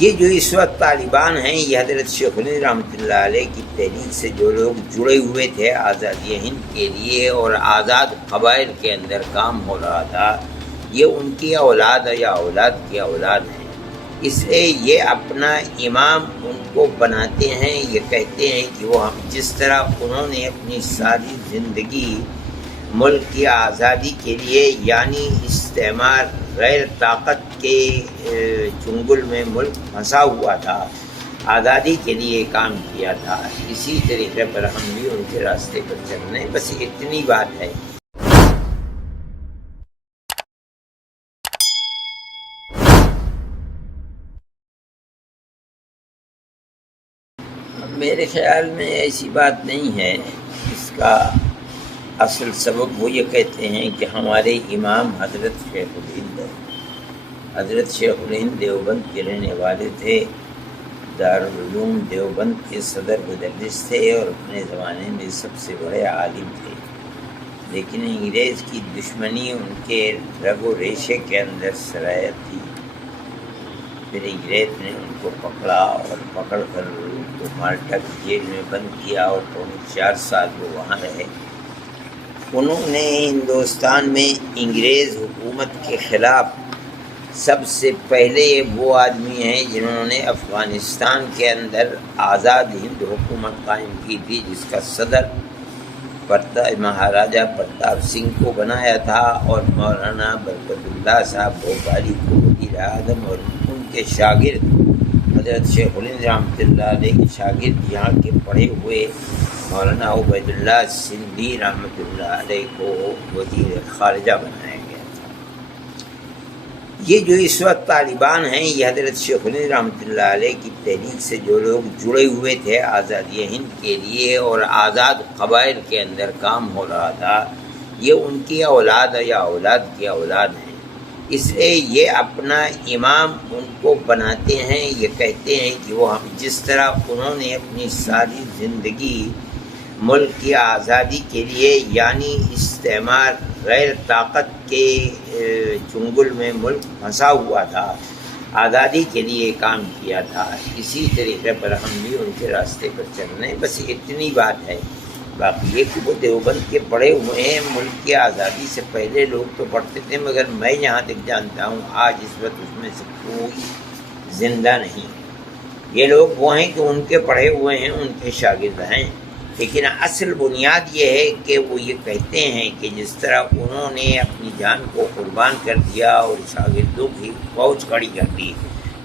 یہ جو اس وقت طالبان ہیں، یہ حضرت شیخ الہند رحمۃ اللہ علیہ کی تحریک سے جو لوگ جڑے ہوئے تھے آزادی ہند کے لیے اور آزاد قبائل کے اندر کام ہو رہا تھا، یہ ان کی اولاد یا اولاد کی اولاد ہیں۔ اس لیے یہ اپنا امام ان کو بناتے ہیں، یہ کہتے ہیں کہ وہ ہم جس طرح انہوں نے اپنی ساری زندگی ملک کی آزادی کے لیے، یعنی استعمار غیر طاقت کے چنگل میں ملک پھنسا ہوا تھا، آزادی کے لیے کام کیا تھا، اسی طریقے پر ہم بھی ان کے راستے پر چل رہے ہیں۔ بس اتنی بات ہے۔ میرے خیال میں ایسی بات نہیں ہے۔ اس کا اصل سبب وہ یہ کہتے ہیں کہ ہمارے امام حضرت شیخ الہند دیوبند کے رہنے والے تھے، دارالعلوم دیوبند کے صدر مدرس تھے اور اپنے زمانے میں سب سے بڑے عالم تھے، لیکن انگریز کی دشمنی ان کے رگ و ریشے کے اندر سرایت تھی۔ پھر انگریز نے ان کو پکڑا اور پکڑ کر ان کو مالٹا کی جیل میں بند کیا اور 4 سال وہ وہاں رہے۔ انہوں نے ہندوستان میں انگریز حکومت کے خلاف سب سے پہلے وہ آدمی ہیں جنہوں نے افغانستان کے اندر آزاد ہند حکومت قائم کی تھی، جس کا صدر مہاراجہ پرتاپ سنگھ کو بنایا تھا اور مولانا برکت اللہ صاحب بھوپالی کو وزیر اعظم، اور ان کے شاگرد حضرت شیخ الہند رحمۃ اللہ علیہ کے شاگرد یہاں کے پڑھے ہوئے مولانا عبید اللہ سندھی رحمۃ اللہ علیہ کو وزیر خارجہ بنایا گیا تھا۔ یہ جو اس وقت طالبان ہیں، یہ حضرت شیخ الہند رحمۃ اللہ علیہ کی تحریک سے جو لوگ جڑے ہوئے تھے آزادی ہند کے لیے اور آزاد قبائل کے اندر کام ہو رہا تھا، یہ ان کی اولاد یا اولاد کی اولاد ہیں۔ اس لیے یہ اپنا امام ان کو بناتے ہیں، یہ کہتے ہیں کہ وہ ہم جس طرح انہوں نے اپنی ساری زندگی ملک کی آزادی کے لیے، یعنی استعمار غیر طاقت کے چنگل میں ملک پھنسا ہوا تھا، آزادی کے لیے کام کیا تھا، اسی طریقے پر ہم بھی ان کے راستے پر چل رہے ہیں۔ بس اتنی بات ہے۔ باقی یہ کہ وہ دیوبند کے پڑھے ہوئے ہیں، ملک کی آزادی سے پہلے لوگ تو پڑھتے تھے، مگر میں جہاں تک جانتا ہوں آج اس وقت اس میں سے کوئی زندہ نہیں۔ یہ لوگ وہ ہیں کہ ان کے پڑھے ہوئے ہیں، ان کے شاگرد ہیں، لیکن اصل بنیاد یہ ہے کہ وہ یہ کہتے ہیں کہ جس طرح انہوں نے اپنی جان کو قربان کر دیا اور شاگردوں کی فوج کھڑی کر دی،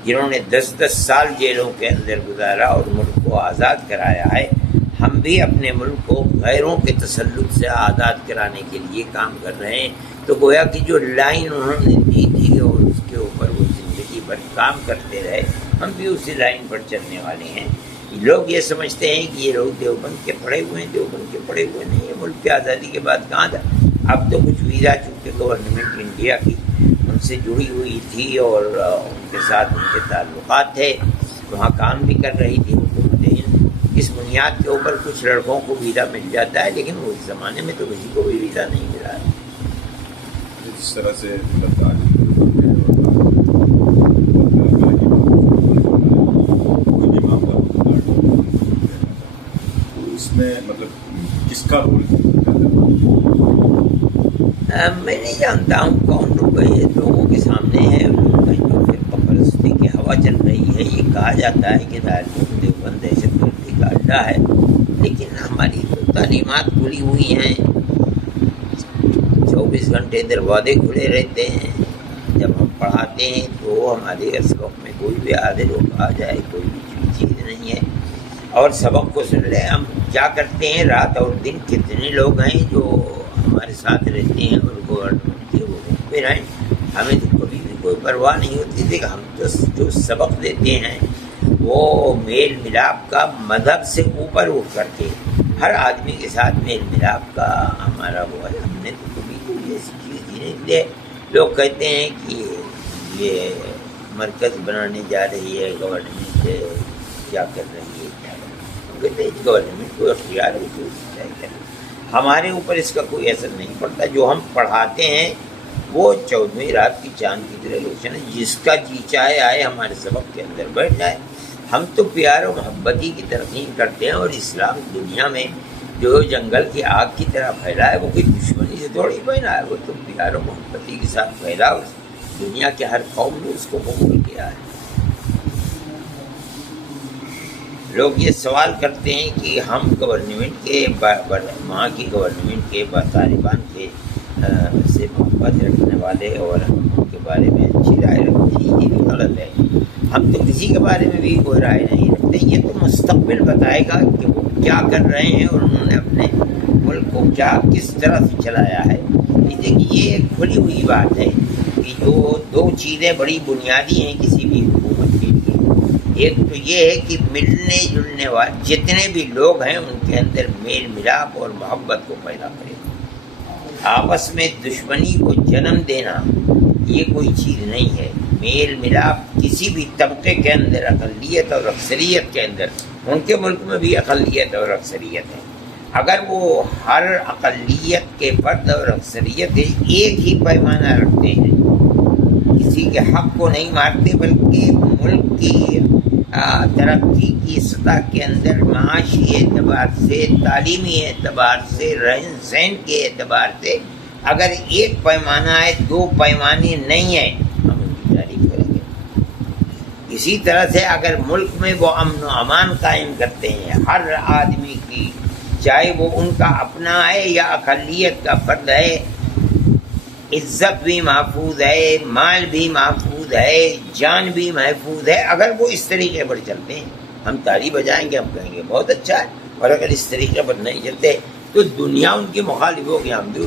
جنہوں نے 10 سال جیلوں کے اندر گزارا اور ملک کو آزاد کرایا ہے، ہم بھی اپنے ملک کو غیروں کے تسلط سے آزاد کرانے کے لیے کام کر رہے ہیں۔ تو گویا کہ جو لائن انہوں نے دی تھی اور اس کے اوپر وہ زندگی بھر کام کرتے رہے، ہم بھی اسی لائن پر چلنے والے ہیں۔ لوگ یہ سمجھتے ہیں کہ یہ لوگ دیوبند کے پڑھے ہوئے ہیں، دیوبند کے پڑھے ہوئے نہیں ہیں۔ ملک کی آزادی کے بعد کہاں تھا؟ اب تو کچھ ویزا چونکہ گورنمنٹ انڈیا کی ان سے جڑی ہوئی تھی اور ان کے ساتھ ان کے تعلقات تھے، وہاں کام بھی کر رہی تھی حکومت ہند۔ اس بنیاد کے اوپر کچھ لڑکوں کو ویزا مل جاتا ہے، لیکن اس زمانے میں تو کسی کو بھی ویزا نہیں ملا۔ اس طرح سے اس میں مطلب کس کا رول میں نہیں جانتا ہوں کون لوگ یہ لوگوں کے سامنے ہے، جو فرقہ پرستی کی ہوا چل رہی ہے۔ یہ کہا جاتا ہے کہ دارالعلوم دیوبند دہشت گردی کا اڈا ہے، لیکن ہماری تو تعلیمات کھلی ہوئی ہیں، 24 گھنٹے دروازے کھلے رہتے ہیں۔ جب ہم پڑھاتے ہیں تو ہمارے سبق میں کوئی بھی آدھے لوگ آ جائے، کوئی بھی چیز نہیں ہے، اور سبق کو سن لیں۔ ہم کیا کرتے ہیں، رات اور دن کتنے لوگ ہیں جو ہمارے ساتھ رہتے ہیں اور گورنمنٹ کے وہ پہ رہیں، ہمیں تو کبھی بھی کوئی پرواہ نہیں ہوتی تھی کہ ہم جو سبق دیتے ہیں وہ میل ملاپ کا مذہب سے اوپر اٹھ کر کے ہر آدمی کے ساتھ میل ملاپ کا ہمارا وہ ہے۔ ہم نے تو کبھی کوئی ایسی چیز ہی نہیں دی۔ لوگ کہتے ہیں کہ یہ مرکز بنانے جا رہی ہے گورنمنٹ، کیا کر رہی ہے، کیا کہتے ہیں گورنمنٹ کو اختیار ہے، ہمارے اوپر اس کا کوئی اثر نہیں پڑتا۔ جو ہم پڑھاتے ہیں وہ 14ویں رات کی چاند کی طرح روشن ہے. جس کا جی چاہے آئے ہمارے سبق کے اندر بیٹھ جائے. ہم تو پیار و محبتی کی ترقی کرتے ہیں، اور اسلام دنیا میں جو جنگل کی آگ کی طرح پھیلا ہے وہ کوئی دشمنی سے تھوڑی پھیلا ہے، وہ تو پیار و محبتی کے ساتھ پھیلا. دنیا کے ہر قوم نے اس کو قبول کیا ہے. لوگ یہ سوال کرتے ہیں کہ ہم گورنمنٹ کے وہاں کی گورنمنٹ کے طالبان کے سے محبت رکھنے والے اور ہم ان کے بارے میں اچھی رائے رکھتے ہیں، یہ بھی غلط ہے. ہم تو کسی کے بارے میں بھی کوئی رائے نہیں رکھتے. یہ تو مستقبل بتائے گا کہ وہ کیا کر رہے ہیں اور انہوں نے اپنے ملک کو کس طرح سے چلایا ہے. دیکھیے یہ ایک کھلی ہوئی بات ہے کہ جو دو چیزیں بڑی بنیادی ہیں کسی بھی حکومت کے لیے. ایک تو یہ ہے کہ ملنے جلنے والے جتنے بھی لوگ ہیں ان کے اندر میل ملاپ اور محبت کو پیدا کرے. آپس میں دشمنی کو جنم دینا یہ کوئی چیز نہیں ہے. میل ملاپ کسی بھی طبقے کے اندر، اقلیت اور اکثریت کے اندر، ان کے ملک میں بھی اقلیت اور اکثریت ہے. اگر وہ ہر اقلیت کے فرد اور اکثریت ایک ہی پیمانہ رکھتے ہیں، کسی کے حق کو نہیں مارتے بلکہ ملک کی ترقی کی سطح کے اندر معاشی اعتبار سے، تعلیمی اعتبار سے، رہن سہن کے اعتبار سے اگر ایک پیمانہ ہے، دو پیمانے نہیں ہیں، ہم ان کی تعریف کریں گے. اسی طرح سے اگر ملک میں وہ امن و امان قائم کرتے ہیں، ہر آدمی کی، چاہے وہ ان کا اپنا ہے یا اقلیت کا فرد ہے، عزت بھی محفوظ ہے، مال بھی محفوظ ہے، جان بھی محفوظ ہے. اگر وہ اس طریقے پر چلتے ہیں ہم تالی بجائیں گے، ہم کہیں گے بہت اچھا ہے. اور اگر اس طریقے پر نہیں چلتے تو دنیا ان کی مخالف ہوگی، ہم بھی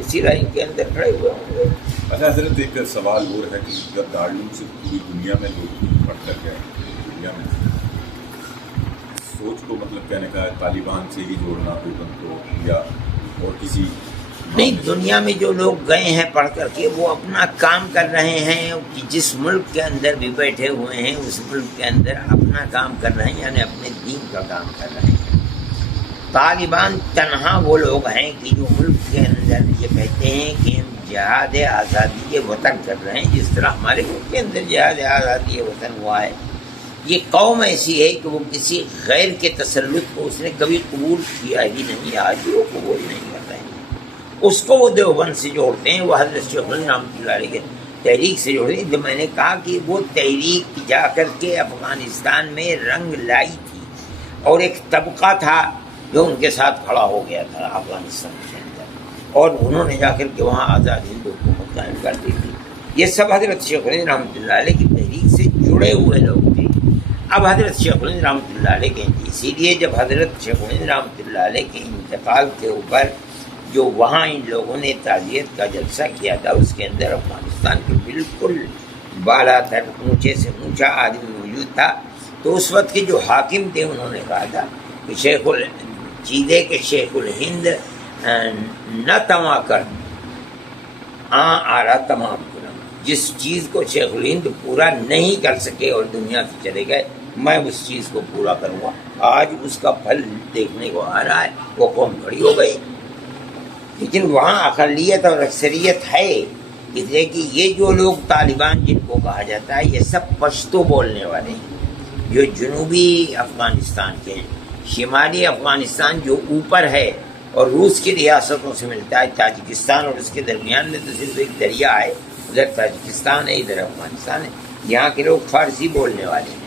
اسی رائے کے اندر کھڑے ہوئے ہوں گے. اچھا حضرت، ایک سوال اور ہے کہ جب دارالعلوم سے پوری دنیا میں لوگ پڑھ کر گئے، دنیا میں سوچ کو مطلب کہنے کا ہے طالبان سے ہی جوڑنا حکومت کو، یا اور کسی نہیں، دنیا میں جو لوگ گئے ہیں پڑھ کر کے وہ اپنا کام کر رہے ہیں. کہ جس ملک کے اندر بھی بیٹھے ہوئے ہیں اس ملک کے اندر اپنا کام کر رہے ہیں، یعنی اپنے دین کا کام کر رہے ہیں. طالبان تنہا وہ لوگ ہیں کہ جو ملک کے اندر یہ کہتے ہیں کہ ہم جہاد آزادی وطن کر رہے ہیں، جس طرح ہمارے ملک کے اندر جہاد آزادی وطن ہوا ہے. یہ قوم ایسی ہے کہ وہ کسی غیر کے تسلط کو اس نے کبھی قبول کیا ہی نہیں، آج بھی وہ قبول نہیں کر رہے ہیں. اس کو وہ دیوبند سے جوڑتے ہیں، وہ حضرت شیخ الہند رحمۃ اللہ علیہ کے تحریک سے جوڑتے ہیں. جو میں نے کہا کہ وہ تحریک جا کر کے افغانستان میں رنگ لائی تھی، اور ایک طبقہ تھا جو ان کے ساتھ کھڑا ہو گیا تھا افغانستان کے اندر، اور انہوں نے جا کر کے وہاں آزاد ہند حکومت قائم کر دی تھی. یہ سب حضرت شیخ الہند رحمۃ اللہ علیہ کی تحریک سے جڑے ہوئے لوگ تھے. اب حضرت شیخ الہند رحمۃ اللہ علیہ کے اسی لیے جب حضرت شیخ الہند رحمۃ اللہ علیہ کے انتقال کے اوپر جو وہاں ان لوگوں نے تعزیت کا جلسہ کیا تھا، اس کے اندر افغانستان کے بالکل بالا تر اونچے سے اونچا آدمی موجود تھا. تو اس وقت کے جو حاکم تھے انہوں نے کہا تھا کہ شیخ الہند نہ تما کر آ رہا تمام کرم. جس چیز کو شیخ الہند پورا نہیں کر سکے اور دنیا سے چلے گئے، میں اس چیز کو پورا کروں گا. آج اس کا پھل دیکھنے کو آ رہا ہے. وہ قوم کھڑی ہو گئی، لیکن وہاں اقلیت اور اکثریت ہے. اس لیے کہ یہ جو لوگ طالبان جن کو کہا جاتا ہے یہ سب پشتو بولنے والے ہیں، جو جنوبی افغانستان کے ہیں. شمالی افغانستان جو اوپر ہے اور روس کی ریاستوں سے ملتا ہے، تاجکستان اور اس کے درمیان میں تو صرف ایک دریا ہے، ادھر تاجکستان ہے ادھر افغانستان ہے. یہاں کے لوگ فارسی بولنے والے ہیں.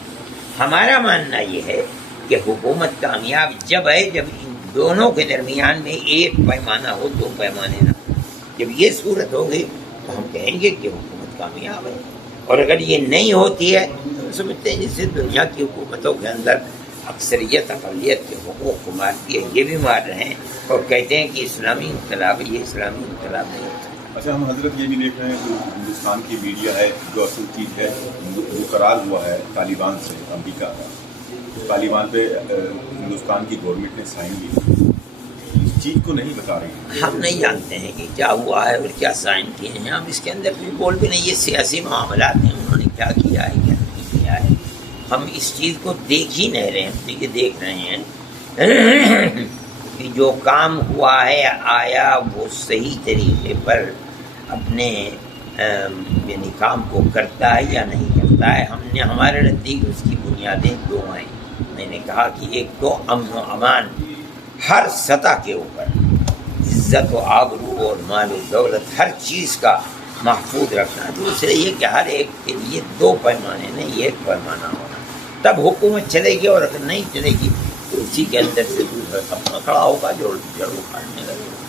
ہمارا ماننا یہ ہے کہ حکومت کامیاب جب ہے جب ان دونوں کے درمیان میں ایک پیمانہ ہو، دو پیمانے نہ ہو. جب یہ صورت ہوگی تو ہم کہیں گے کہ حکومت کامیاب ہے. اور اگر یہ نہیں ہوتی ہے تو ہم سمجھتے ہیں جس سے دنیا کی حکومتوں کے اندر اکثریت اقلیت کے حقوق کو مارتی ہے، یہ بھی مار رہے ہیں اور کہتے ہیں کہ اسلامی انقلاب ہے. یہ اسلامی انقلاب نہیں ہوتا. اچھا، ہم حضرت یہ بھی دیکھ رہے ہیں کہ ہندوستان کی میڈیا ہے جو اصل چیز ہے وہ قرار ہوا ہے طالبان سے، امریکہ کا. طالبان پہ ہندوستان کی گورنمنٹ نے سائن کی، اس چیز کو نہیں بتا رہی. ہم نہیں جانتے ہیں کہ کیا ہوا ہے اور کیا سائن کیے ہیں. ہم اس کے اندر کچھ بول بھی نہیں. یہ سیاسی معاملات ہیں، انہوں نے کیا کیا ہے کیا نہیں کیا ہے ہم اس چیز کو دیکھ ہی نہیں رہے. ہم یہ دیکھ رہے ہیں کہ جو کام ہوا ہے آیا وہ صحیح طریقے پر اپنے یعنی کام کو کرتا ہے یا نہیں کرتا ہے. ہمارے نزدیک اس کی بنیادیں دو ہیں. میں نے کہا کہ ایک تو امن و امان ہر سطح کے اوپر، عزت و آبرو اور مال و دولت ہر چیز کا محفوظ رکھنا. دوسرے یہ کہ ہر ایک کے لیے دو پیمانے نہیں ایک پیمانہ ہونا. تب حکومت چلے گی، اور اگر نہیں چلے گی تو اسی کے اندر سے دوسرا طبقہ کھڑا ہوگا جو جڑ اکھاڑنے لگے گا.